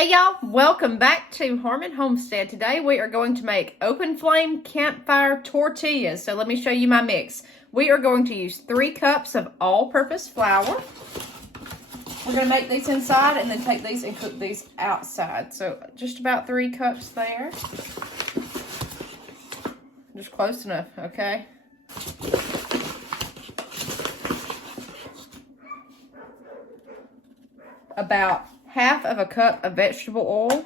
Hey y'all, welcome back to Harmon Homestead. Today we are going to make open flame campfire tortillas. So let me show you my mix. We are going to use 3 cups of all-purpose flour. We're going to make these inside and then take these and cook these outside. So just about 3 cups there. Just close enough, okay? About half of a cup of vegetable oil.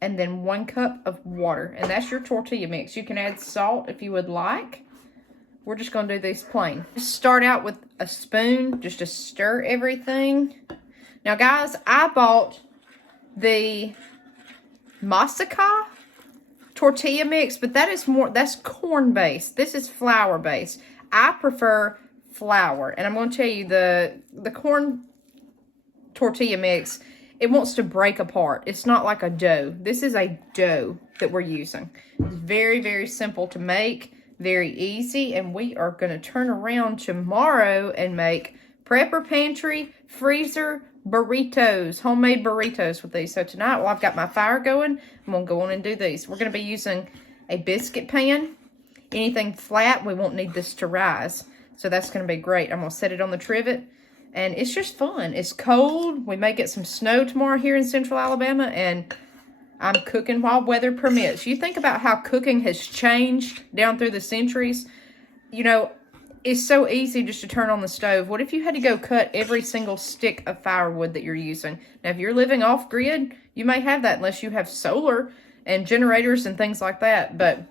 And then 1 cup of water. And that's your tortilla mix. You can add salt if you would like. We're just going to do these plain. Just start out with a spoon just to stir everything. Now guys, I bought the masaca tortilla mix, but that's corn based. This is flour based. I prefer flour, and I'm going to tell you the corn tortilla mix, it wants to break apart. It's not like a dough. This is a dough that we're using. It's very, very simple to make, very easy, and we are going to turn around tomorrow and make prepper pantry, freezer burritos, homemade burritos with these. So tonight, while I've got my fire going, I'm going to go on and do these. We're going to be using a biscuit pan. Anything flat, we won't need this to rise. So that's going to be great. I'm going to set it on the trivet. And it's just fun. It's cold. We may get some snow tomorrow here in central Alabama. And I'm cooking while weather permits. You think about how cooking has changed down through the centuries. You know, it's so easy just to turn on the stove. What if you had to go cut every single stick of firewood that you're using? Now, if you're living off-grid, you may have that unless you have solar and generators and things like that. But,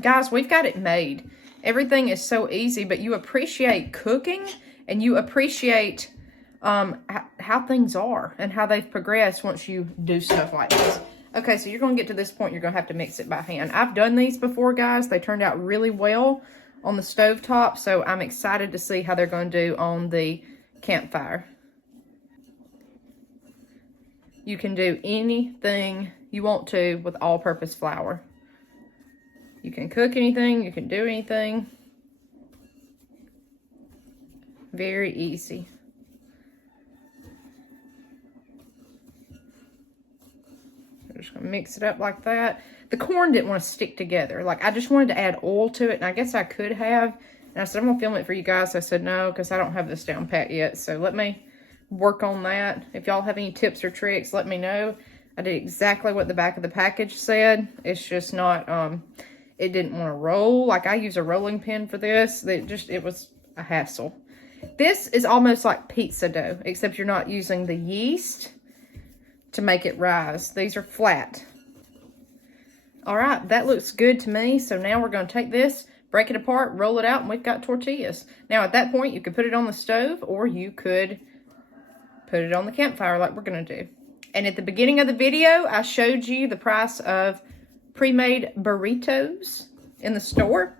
guys, we've got it made. Everything is so easy, but you appreciate cooking and you appreciate how things are and how they've progressed once you do stuff like this. Okay, so you're going to get to this point, you're going to have to mix it by hand. I've done these before, guys. They turned out really well on the stovetop, so I'm excited to see how they're going to do on the campfire. You can do anything you want to with all-purpose flour. You can cook anything, you can do anything. Very easy. I'm just gonna mix it up like that. The corn didn't want to stick together. Like, I just wanted to add oil to it, and I guess I could have. And I said, I'm gonna film it for you guys. I said no, because I don't have this down pat yet. So let me work on that. If y'all have any tips or tricks, let me know. I did exactly what the back of the package said. It's just not, it didn't want to roll. Like, I use a rolling pin for this. It was a hassle. This is almost like pizza dough, except you're not using the yeast to make it rise. These are flat. All right, that looks good to me. So now we're going to take this, break it apart, roll it out, and we've got tortillas. Now, at that point, you could put it on the stove, or you could put it on the campfire like we're going to do. And at the beginning of the video, I showed you the price of pre-made burritos in the store.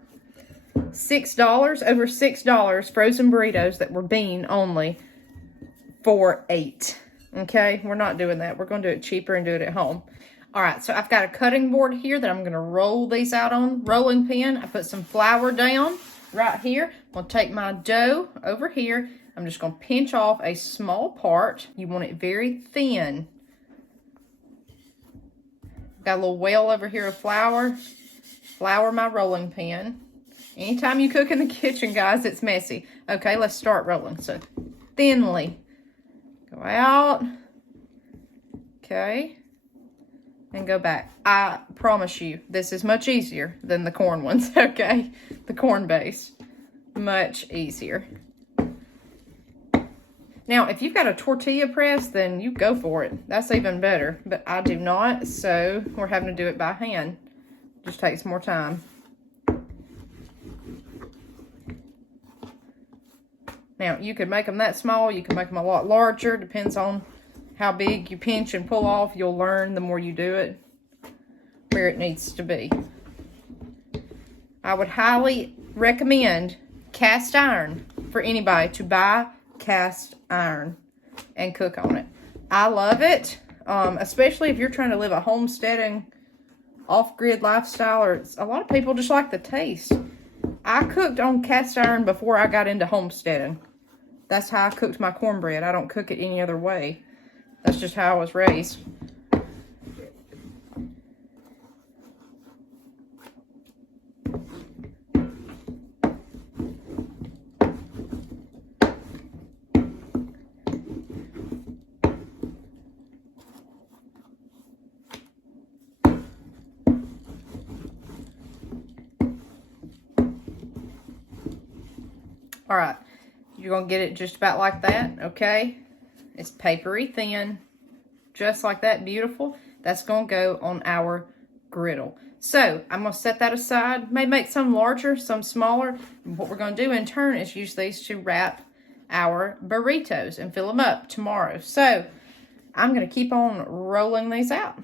$6, over $6 frozen burritos that were bean only for $8. Okay, we're not doing that. We're going to do it cheaper and do it at home. All right, so I've got a cutting board here that I'm going to roll these out on. Rolling pin. I put some flour down right here. I'm going to take my dough over here. I'm just going to pinch off a small part. You want it very thin. Got a little well over here of flour. Flour my rolling pin. Anytime you cook in the kitchen, guys, it's messy. Okay, let's start rolling. So, thinly. Go out. Okay. And go back. I promise you, this is much easier than the corn ones, okay? The corn base. Much easier. Now, if you've got a tortilla press, then you go for it. That's even better. But I do not, so we're having to do it by hand. Just takes more time. Now, you could make them that small. You can make them a lot larger. Depends on how big you pinch and pull off. You'll learn the more you do it where it needs to be. I would highly recommend cast iron for anybody to buy cast iron and cook on it. I love it, especially if you're trying to live a homesteading off-grid lifestyle, or a lot of people just like the taste. I cooked on cast iron before I got into homesteading. That's how I cooked my cornbread. I don't cook it any other way. That's just how I was raised. All right, you're gonna get it just about like that, okay? It's papery thin, just like that, beautiful. That's gonna go on our griddle. So I'm gonna set that aside. May make some larger, some smaller. And what we're gonna do in turn is use these to wrap our burritos and fill them up tomorrow. So I'm gonna keep on rolling these out.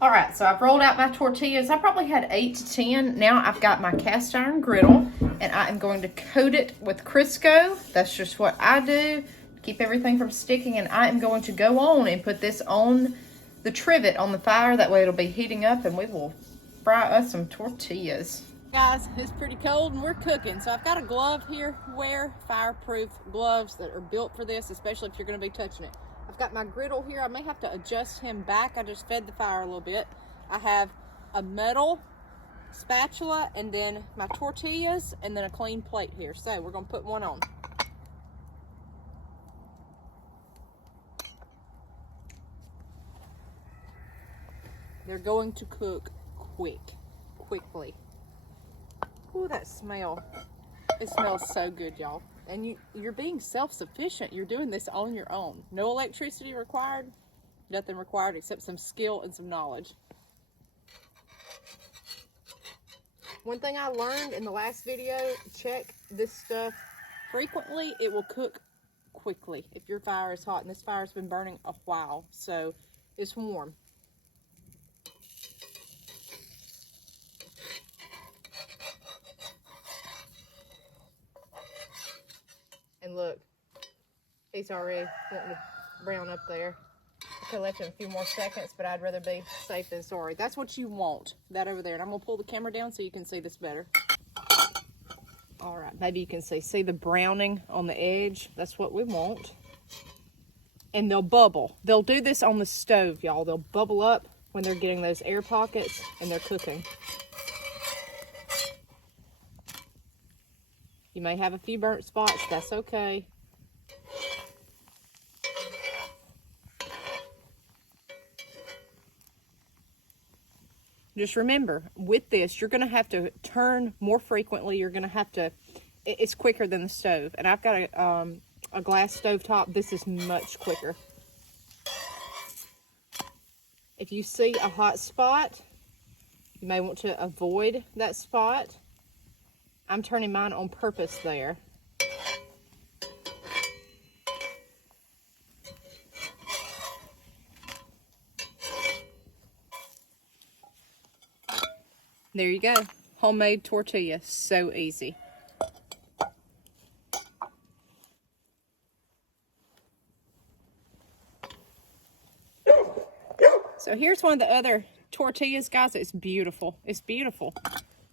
All right, so I've rolled out my tortillas. I probably had 8 to 10. Now I've got my cast iron griddle, and I am going to coat it with Crisco. That's just what I do, keep everything from sticking, and I am going to go on and put this on the trivet on the fire. That way it'll be heating up, and we will fry us some tortillas. Guys, it's pretty cold, and we're cooking. So I've got a glove here. Wear fireproof gloves that are built for this, especially if you're going to be touching it. I've got my griddle here. I may have to adjust him back. I just fed the fire a little bit. I have a metal spatula and then my tortillas and then a clean plate here. So we're going to put one on. They're going to cook quickly. Ooh, that smell. It smells so good, y'all. And you're being self-sufficient. You're doing this on your own. No electricity required. Nothing required except some skill and some knowledge. One thing I learned in the last video, check this stuff frequently. It will cook quickly if your fire is hot. And this fire's been burning a while, so it's warm. And look, he's already wanting to brown up there. I could have left him a few more seconds, but I'd rather be safe than sorry. That's what you want, that over there. And I'm going to pull the camera down so you can see this better. All right, maybe you can see the browning on the edge. That's what we want. And they'll bubble. They'll do this on the stove, y'all. They'll bubble up when they're getting those air pockets and they're cooking. You may have a few burnt spots, that's okay. Just remember, with this, you're gonna have to turn more frequently. You're gonna have to, it's quicker than the stove. And I've got a glass stove top. This is much quicker. If you see a hot spot, you may want to avoid that spot. I'm turning mine on purpose there. There you go. Homemade tortilla. So easy. So here's one of the other tortillas, guys. It's beautiful. It's beautiful.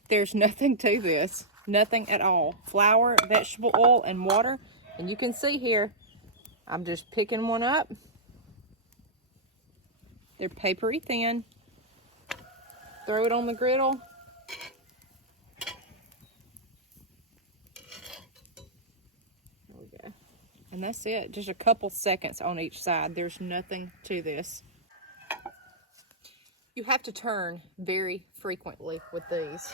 There's nothing to this. Nothing at all. Flour, vegetable oil, and water. And you can see here, I'm just picking one up. They're papery thin. Throw it on the griddle. There we go. And that's it. Just a couple seconds on each side. There's nothing to this. You have to turn very frequently with these.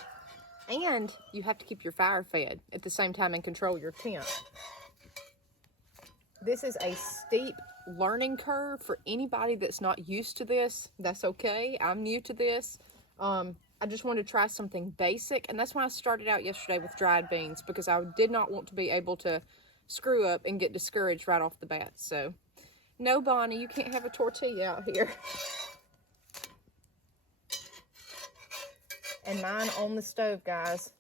And you have to keep your fire fed at the same time and control your temp. This is a steep learning curve for anybody that's not used to this. That's okay. I'm new to this. I just wanted to try something basic. And that's when I started out yesterday with dried beans, because I did not want to be able to screw up and get discouraged right off the bat. So, no, Bonnie, you can't have a tortilla out here. And mine on the stove, guys.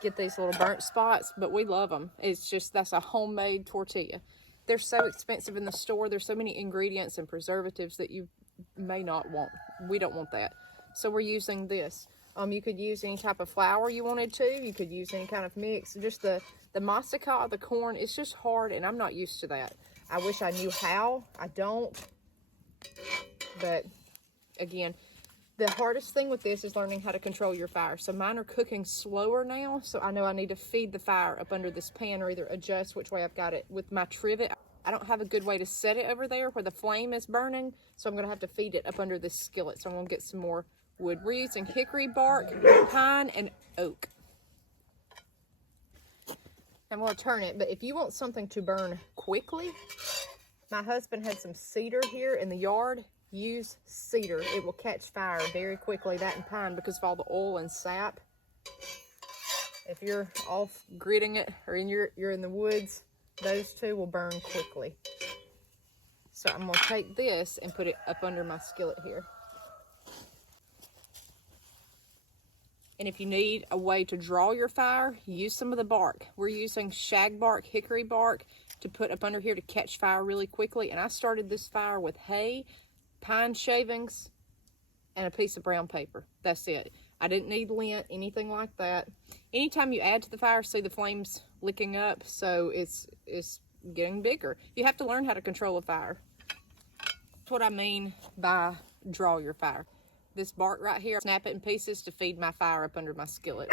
Get these little burnt spots, but we love them. It's just, that's a homemade tortilla. They're so expensive in the store. There's so many ingredients and preservatives that you may not want. We don't want that. So we're using this. You could use any type of flour you wanted to. You could use any kind of mix. Just the massacre, the corn, it's just hard, and I'm not used to that. I wish I knew how. I don't. But, again, the hardest thing with this is learning how to control your fire. So mine are cooking slower now, so I know I need to feed the fire up under this pan or either adjust which way I've got it. With my trivet, I don't have a good way to set it over there where the flame is burning, so I'm going to have to feed it up under this skillet. So I'm going to get some more wood. We're using hickory bark, pine, and oak. I'm going to turn it, but if you want something to burn quickly, my husband had some cedar here in the yard. Use cedar. It will catch fire very quickly, that and pine, because of all the oil and sap. If you're off gritting it or you're in the woods, those two will burn quickly. So I'm going to take this and put it up under my skillet here. And if you need a way to draw your fire, use some of the bark. We're using shag bark, hickory bark to put up under here to catch fire really quickly. And I started this fire with hay, pine shavings, and a piece of brown paper. That's it. I didn't need lint, anything like that. Anytime you add to the fire, see the flames licking up, so it's getting bigger. You have to learn how to control a fire. That's what I mean by draw your fire. This bark right here, snap it in pieces to feed my fire up under my skillet.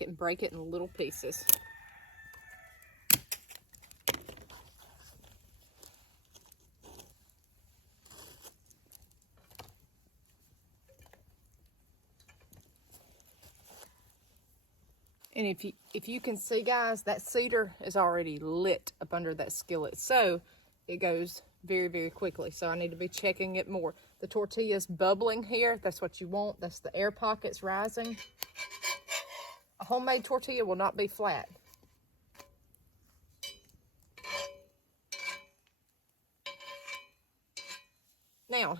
And break it in little pieces. And if you can see, guys, that cedar is already lit up under that skillet. So it goes very, very quickly. So I need to be checking it more. The tortilla's bubbling here. That's what you want. That's the air pockets rising. A homemade tortilla will not be flat. Now,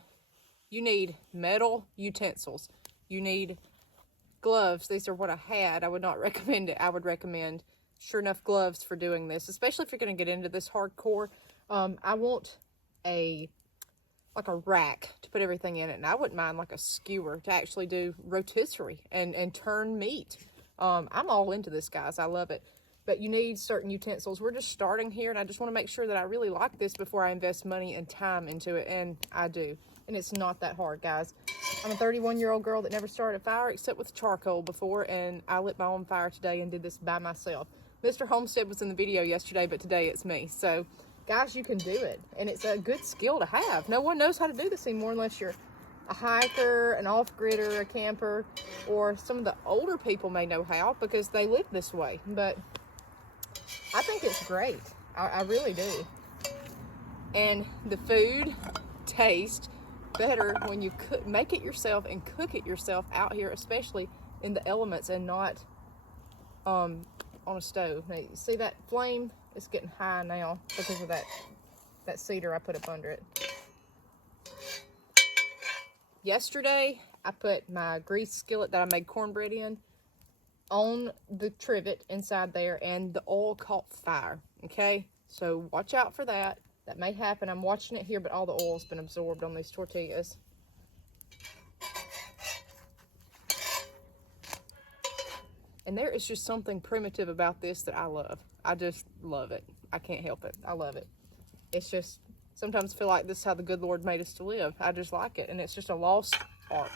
you need metal utensils. You need gloves. These are what I had. I would not recommend it. I would recommend sure enough gloves for doing this, especially if you're going to get into this hardcore. I want like a rack to put everything in it, and I wouldn't mind like a skewer to actually do rotisserie and turn meat. I'm all into this, guys. I love it. But you need certain utensils. We're just starting here, and I just want to make sure that I really like this before I invest money and time into it, and I do. And it's not that hard, guys. I'm a 31-year-old girl that never started a fire except with charcoal before, and I lit my own fire today and did this by myself. Mr. Homestead was in the video yesterday, but today it's me. So, guys, you can do it, and it's a good skill to have. No one knows how to do this anymore unless you're a hiker, an off-gridder, a camper, or some of the older people may know how because they live this way. But I think it's great. I really do. And the food tastes better when you make it yourself and cook it yourself out here, especially in the elements and not on a stove. Now, you see that flame? It's getting high now because of that cedar I put up under it. Yesterday, I put my grease skillet that I made cornbread in on the trivet inside there, and the oil caught fire, okay? So watch out for that. That may happen. I'm watching it here, but all the oil's been absorbed on these tortillas. And there is just something primitive about this that I love. I just love it. I can't help it. I love it. It's just, sometimes I feel like this is how the good Lord made us to live. I just like it, and it's just a lost art.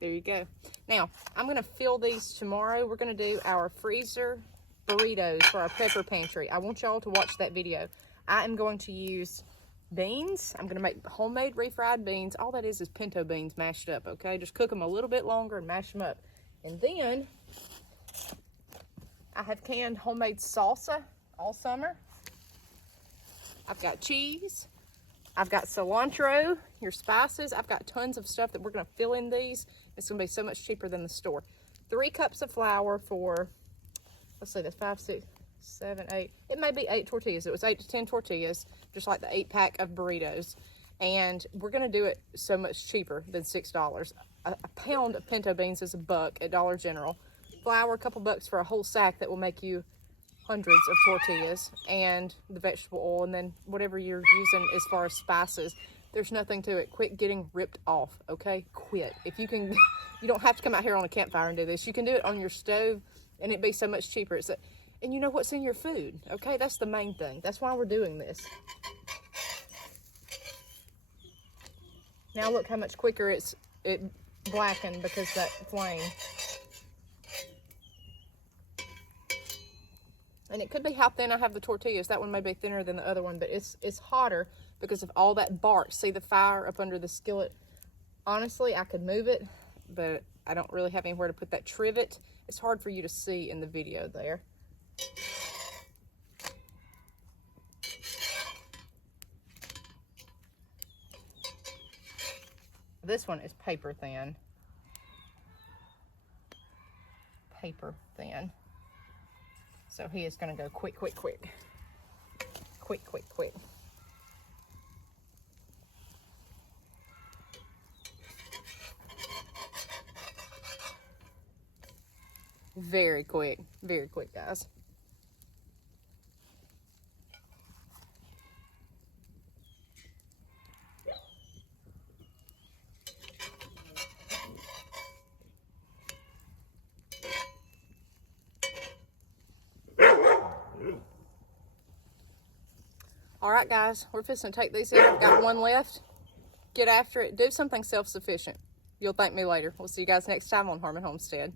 There you go. Now, I'm going to fill these tomorrow. We're going to do our freezer burritos for our pepper pantry. I want y'all to watch that video. I am going to use beans. I'm going to make homemade refried beans. All that is pinto beans mashed up, okay? Just cook them a little bit longer and mash them up. And then, I have canned homemade salsa all summer. I've got cheese. I've got cilantro, your spices. I've got tons of stuff that we're going to fill in these. It's going to be so much cheaper than the store. 3 cups of flour for, let's see, that's 5, 6, 7, 8. It may be 8 tortillas. It was 8 to 10 tortillas, just like the 8-pack of burritos. And we're going to do it so much cheaper than $6. a pound of pinto beans is $1 at Dollar General. Flour, a couple bucks for a whole sack that will make you hundreds of tortillas, and the vegetable oil, and then whatever you're using as far as spices. There's nothing to it. Quit getting ripped off, okay? Quit. If you can, you don't have to come out here on a campfire and do this. You can do it on your stove, and it'd be so much cheaper. And you know what's in your food, okay? That's the main thing. That's why we're doing this. Now look how much quicker it blackened because that flame. And it could be how thin I have the tortillas. That one may be thinner than the other one, but it's hotter because of all that bark. See the fire up under the skillet? Honestly, I could move it, but I don't really have anywhere to put that trivet. It's hard for you to see in the video there. This one is paper thin. Paper thin. So he is going to go quick, quick, quick. Quick, quick, quick. Very quick, guys. All right, guys, we're fixing to take these in. I've got one left. Get after it. Do something self-sufficient. You'll thank me later. We'll see you guys next time on Harmon Homestead.